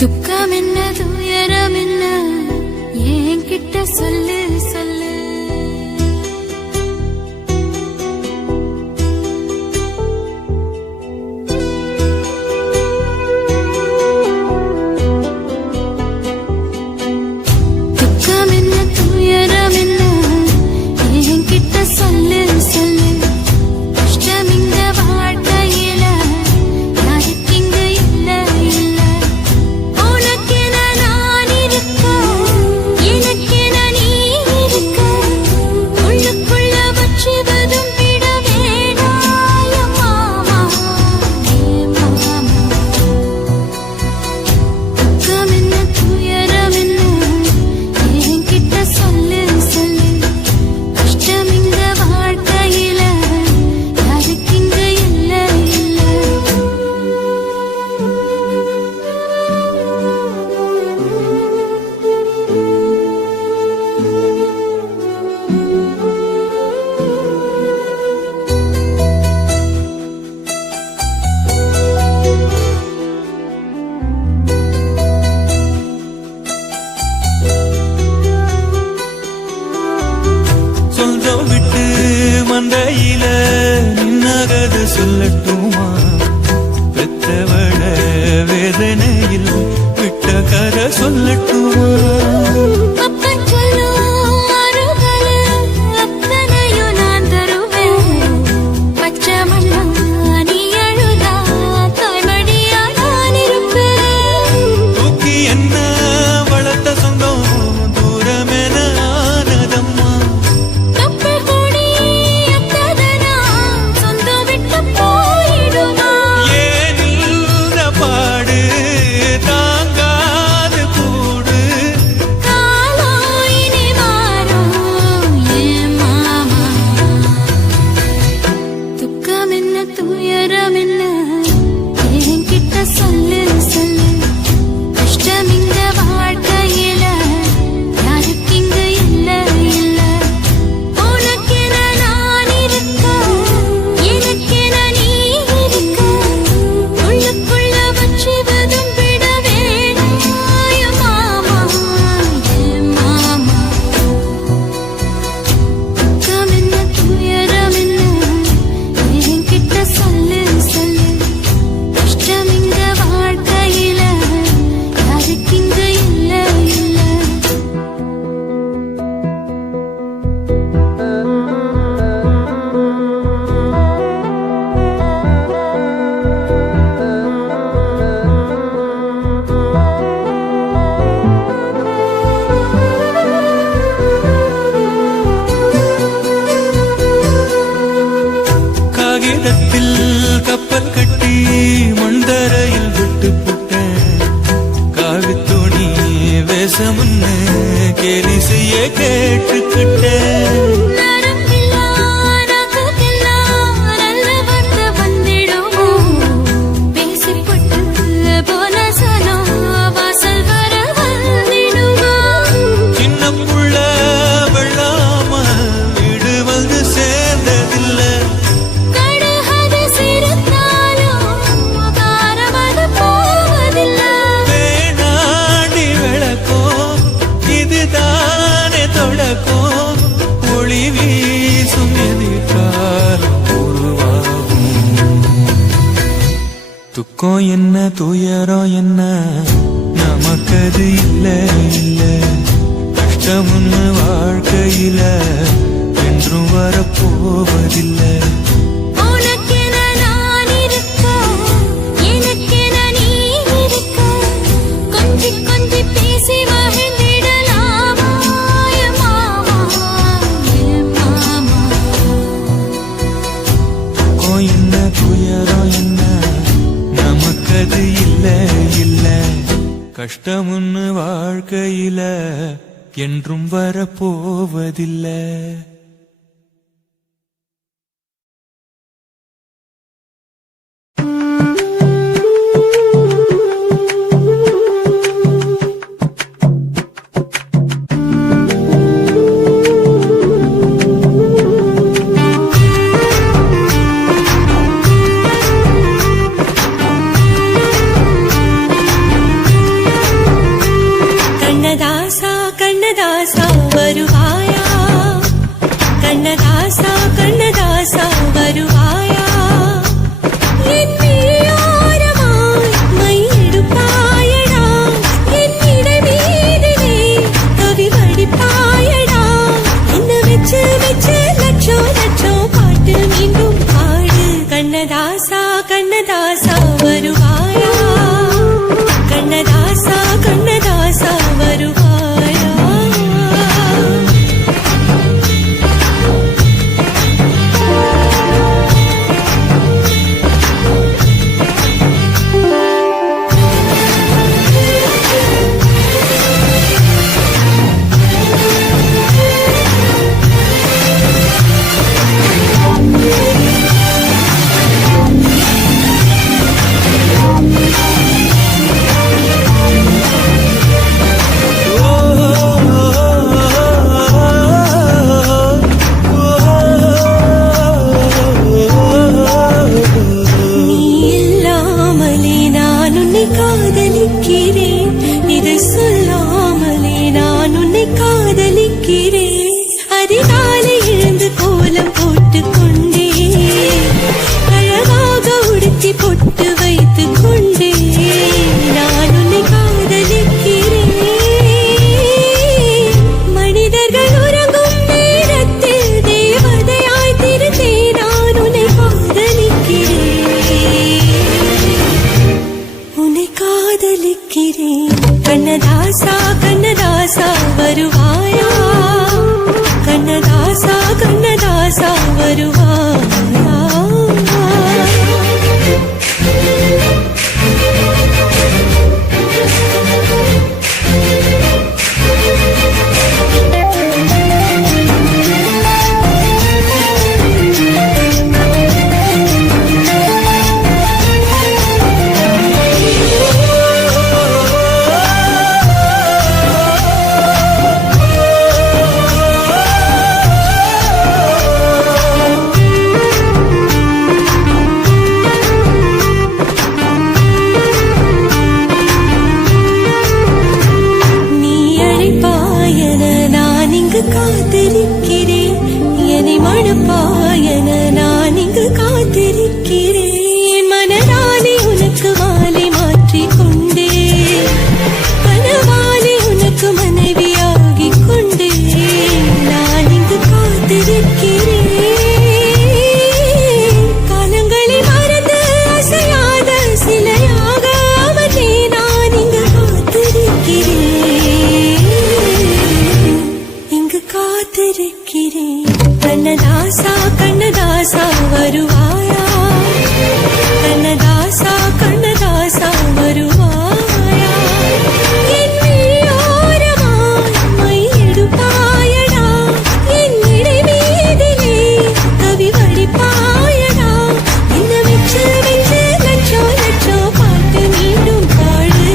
துக்கம் என்ன துயரம் என்ன என்கிட்ட சொல்லு சொல்லு. துக்கம் என்ன துயரம் என்ன என்கிட்ட சொல்லு சொல்லு. கஷ்டம் இந்த வாழ்க்கையில யாருக்கு இங்க இல்ல இல்ல. உனக்கென நான் இருக்க எனக்கென நீ இருக்க. உள்ளுக்குள்ள வச்சுவதும் விட வேணாய மாமா ஏ மாமா. துக்கம் என்ன துயரம் என்ன என்கிட்ட சொல்லு சொல்லு. கஷ்டம் இந்த வாழ்க்கையில யாருக்கு இங்க இல்ல இல்ல. சொந்தம் விட்டு மந்தையில நின்னகது சொல்லட்டுமா? பெத்தவள வேதனையில் விட்ட கதை சொல்லட்டுமா? அப்பன் சொல்லும் அருகல அத்தனையும் நான் தருவேன். பச்சை மண்ணா நீ அழுதா தாய்மடியா நான் இருப்பேன். தூக்கி என்ன வளர்த்த சொந்தம் தூரமென ஆனதம்மா. கப்பல் கூடி எத்ததனா சொந்தம் விட்டு போயிடுமா? ஏன் இந்த பாடு தாங்காது கூடு. காலம் இனி மாறும் ஏன் மாமா. துக்கம் என்ன துயரம் என்ன என்கிட்ட சொல்லு சொல்லு. கஷ்டம் இந்த வாழ்க்கையில யாருக்கு இங்க இல்ல இல்ல. உனக்கென நான் இருக்க எனக்கென நீ இருக்க. உள்ளுக்குள்ள வச்சுவதும் விட வேணாய மாமா ஏ மாமா. துக்கம் என்ன துயரம் என்ன என்கிட்ட சொல்லு சொல்லு. கஷ்டம் இந்த வாழ்க்கையில யாருக்கு இங்க இல்ல இல்ல. காகிதத்தில் கப்பல் கட்டி மண்தரையில் விட்டு புட்டேன். காவித்துணி வேஷமுன்னு கேலி செய்ய கேட்டுக்கிட்டேன். நரம்பில்லா நகமெல்லாம் நல்ல வார்த்தை வந்திடுமோ? பேசிப்பட்டு போன சனம் வாசல் வர வந்திடுமோ? சின்ன புள்ள வெள்ளாம வீடு வந்து சேர்ந்ததில்ல. கடுகது சிறுத்தாலும் காரமது போவதில்ல. வேணாண்டி விளக்கோ இதுதானே தொடக்கம். ஒளி வீசும் எதிர்காலம் உருவாகும். துக்கம் என்ன துயரம் என்ன நமக்கது இல்ல இல்ல. கஷ்டம்னு வாழ்க்கையில என்றும் வரப்போவதில்லை. உனக்கென நான் இருக்க எனக்கென நீ இருக்க. கொஞ்சி கொஞ்சி பேசி மகிழ்ந்திடலாமா ஏ மாமா ஏ மாமா. துக்கம் என்ன துயரம் என்ன நமக்கது இல்ல இல்ல. கஷ்டம்னு வாழ்க்கையில என்றும் வரப்போவதில்லை. கண்ணதாசா வருவாயா என் விழியோரமாய் மையெடுப்பாயடா என் இடை மீதிலே கவி வடிப்பாயடா என்ன வச்சு வச்சு லட்சம் லட்சம் பாட்டு மீண்டும் பாடு கண்ணதாசா கண்ணதாசா வருவாயா கண்ணதாசா கண்ணதாசா வருவாயா நீ இல்லாமலே நான் உன்னை காதலிக்கிறேன் இதை சொல்லாமலே நான் உன்னை காதலிக்கிறேன் அதிகாலை எழுந்து கோலம் போட்டுக் கொண்டே அழகாக உடுத்தி பொட்டு வைத்துக் கொண்டே நான் உன்னை காதலிக்கிறேன் மனிதர்கள் உறங்கும் நேரத்தில் தேவதையாய் திருந்தே நான் உன்னை காதலிக்கிறேன் உன்னை காதலிக்கிறேன் கண்ணதாசா கண்ணதாசா வருவாயா கண்ணதாசா கண்ணதாசா வருவாயா நீ அழைப்பாயன நான் இங்கு காத்திருக்கிறேன் என்னை மணப்பாயன நான் இங்கு காத்திருக்கிறேன் மனதாலே உனக்கு மாலை மாற்றிக் கொண்டே கனவாலே உனக்கு மனைவியாகிக் கொண்டே நான் இங்கு காத்திருக்கிறேன் காலங்களை மறந்து அசையாத சிலையாக அவனே நான் இங்கு காத்திருக்கிறேன் இங்கு காத்திருக்கிறேன் கண்ணதாசா கண்ணதாசா வருவாயா கண்ணதாசா கண்ணதாசா வருவாயா என் விழியோரமாய் மையெடுப்பாயடா என் இடை மீதிலே கவி வடிப்பாயடா என்ன வச்சு வச்சு லட்சம் லட்சம் பாட்டு மீண்டும் பாடு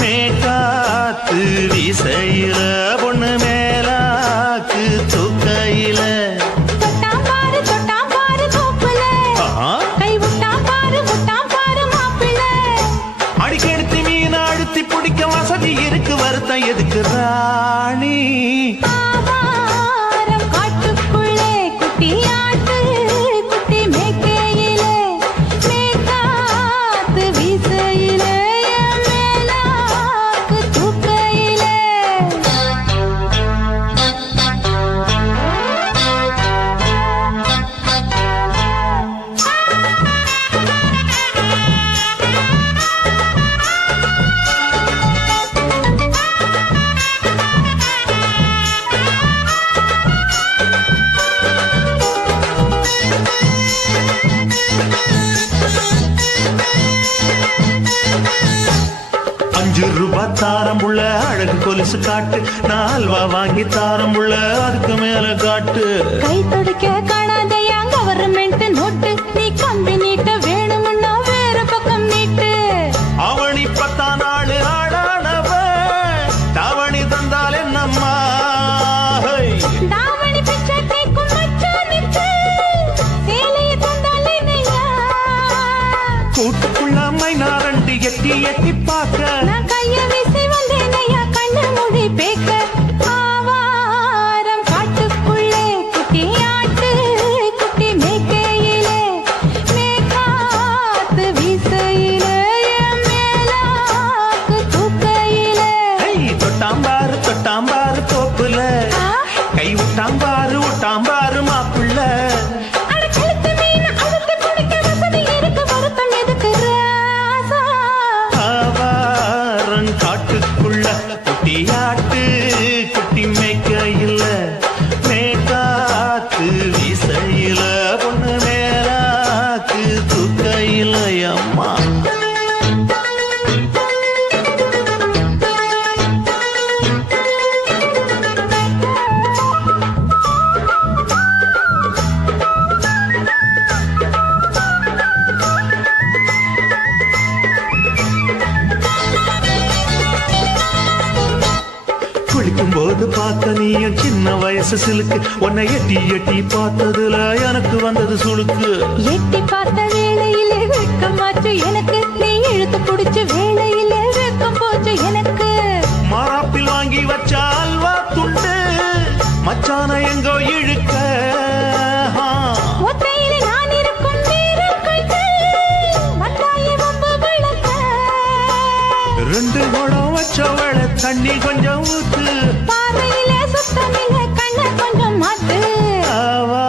மேகாத்து வீசையில பொண்ணு மேலாக்கு தூக்கையில தொட்டாம் பாரு தோப்புல கை விட்டாம் பாரு மாப்பிள்ள அடிக்கெடுத்து மீன் அழுத்தி பிடிக்க வசதி இருக்கு வருத்தம் எதுக்கு ராணி ஆவாரம் காட்டுக்குள்ளே குட்டியாட்டு குட்டி மேய்க்கையிலே மேகாத்து வீசையிலே மேலாக்கு தூக்கையிலே ₹5 தாரம் உள்ள அழகு கொலுசு காட்டு நான் அல்வா வாங்கி தாரம் உள்ள அதுக்கு மேல காட்டு கை தொடுக்க காணாதையா கவர்மெண்ட் நோட்டு நீ கம்பி நீட்ட வேணும்னா வேற பக்கம் நீட்டு அவனி 10 நாள் ஆடானவ தாவணி தந்தால் என்னம்மா தாவணி பிச்சை கேக்கும் மச்சானுக்கு சேலைய தந்தால் என்னையா கூட்டுக்குள்ள மைனாரண்டு எட்டி எட்டி பார்க்க நான் கைய வீசி வந்தேனையா கண்ணு மொழி பேக்க ஆவாரம் காட்டுக்குள்ளே குட்டியாட்டு குட்டி மேய்க்கையிலே மேகாத்து வீசையிலே மேலாக்கு தூக்கையிலே தொட்டாம்பாரு தோப்புல கை விட்டாம்பாரு மாப்பிள்ள அட கழுத்து மீன் அழுத்து குடிக்க வசதி இருக்கு வருத்தம் எதுக்கு ராசா ஆவாரம் காட்டுக்குள்ள குட்டியாட்டு குட்டி மேய்க்கையில மேகாத்து வீசையில பொண்ணு மேலாக்கு தூக்கையில அம்மா குளிக்கும் போது பார்த்த நீயும் சின்ன வயசு சிலுக்கு உன்னை எட்டி எட்டி பார்த்ததுல எனக்கு வந்தது சுளுக்கு எட்டி பார்த்த வேளையிலே வெட்கமாச்சு எனக்கு நீ இழுத்து புடிச்ச வேளையிலே வெட்கம் போச்சு எனக்கு மாறாப்பில் வாங்கி வச்ச அல்வா துண்டு மச்சான எங்கோ இழுக்க ஒத்தையிலே நான் இருக்கும் நேரம் கண்டு வந்தாயே வம்பு விளக்க 2 குடம் வச்சவள தண்ணி கொஞ்சம் ஊத்து பார்வையிலே சுத்தமில்லை கண்ண கொஞ்சம் மாத்து ஆவா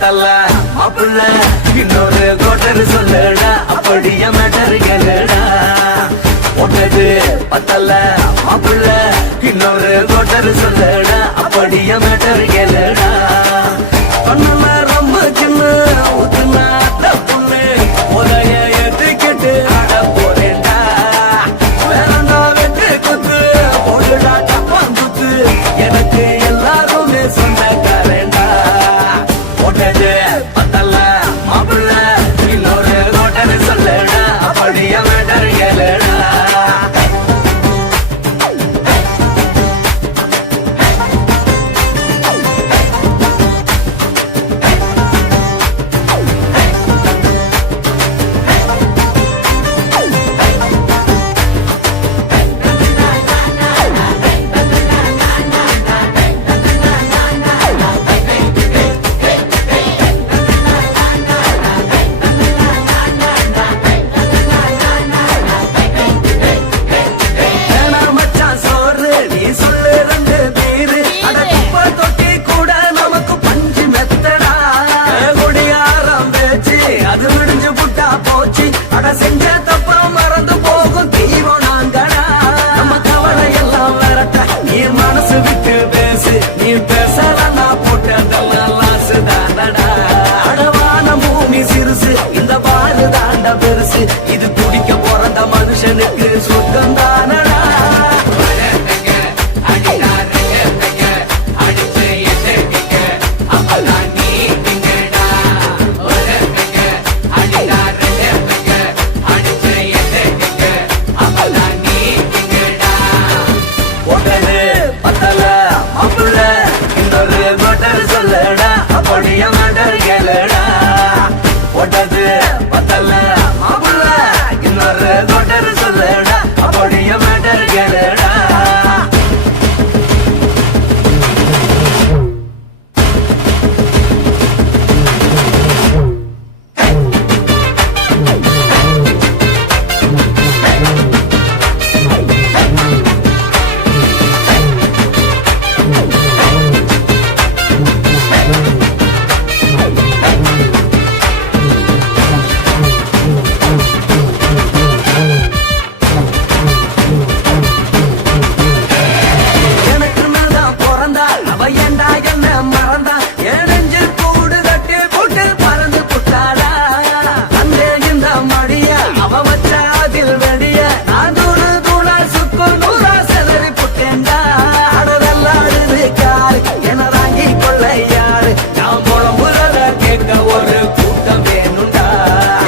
பத்தல மாப்பிள்ள இன்னொரு கோட்டர் சொல்லுடா அப்படிய மேட்டர் கேளுடா ஒட்டது பத்தல மாப்பிள்ள இன்னொரு கோட்டர் சொல்லுடா அப்படிய மேட்டர் கேளுடா கண்ணல ரொம்ப சின்ன ஊத்துனா தப்புன்னு உதய ஏத்துக்கிட்டு ஆட போறேன்டா வேறண்டா வெட்டு குத்து போடுடா தப்பான் குத்து எனக்கு எல்லாருமே சொந்தக்காரேண்டா ஒட்டது பத்தல மாப்பிள்ள இன்னொரு கோட்டர் சொல்லுடா அப்படிய மேட்டர் கேளுடா வேணா மச்சான் சோறு நீ சொல்லு ரெண்டு பேரு அட குப்பை தொட்டி கூட நமக்கு பஞ்சு மெத்தடா குடியாரம் பேச்சு அது விடிஞ்சு புட்டா போச்சு அட செஞ்ச தப்ப மறந்து போகும் தெய்வம் நாங்கடா நம்ம கவலை எல்லாம் விரட்ட நீ மனசு விட்டு பேசு நீ பேசலன்னா போட்டதெல்லாம் லாசு தானடா அடவான பூமி சிறுசு இந்த பாரு தாண்ட பெருசு இது குடிக்க பிறந்த மனுஷனுக்கு சுத்தம் தானடா ஒட்டது பத்தல மாப்பிள்ள இன்னொரு கோட்டர் சொல்லுடா அப்படிய மாட்டர் கேளுடா ஒட்டது பத்தல மாப்பிள்ள இன்னொரு கோட்டர் சொல்லுடா அப்படிய மாட்டர் கேளுடா எனக்கு மேதான் பிறந்தா அவ ஏண்டா என்ன மறந்தா என் நெஞ்சில் கூடு கட்டி போட்டு பறந்து புட்டாளா அந்த இந்த மடிய அவ வச்ச அதில் வெடிய நான் தூளு தூளா சுக்கு நூறா செதறி புட்டேன்டா அடதல்லாடுது காரு என தாங்கி கொள்ள யாரு நான் புலம்புறத கேட்க ஒரு கூட்டம் வேணுண்டா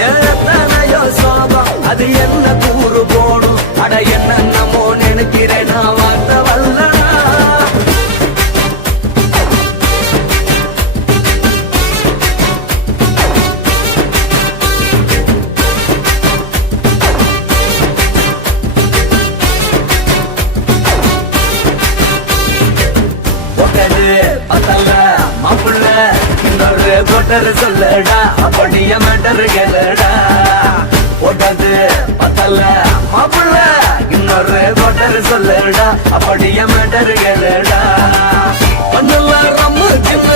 எத்தனையோ சோகம் அது என்ன கூறு போடும் அட என்னென்னமோ நினைக்கிறேன் நான் வார்த்தை வல்லடா ஒட்டது பத்தல மாப்பிள்ள இன்னொரு கோட்டர் சொல்லுடா அப்படிய மேட்டர் கேளுடா ஒட்டது பத்தல மாப்பிள்ள இன்னொரு கோட்டர் சொல்லுடா அப்படிய மேட்டர் கேளுடா பண்ணல ரொம்ப சின்ன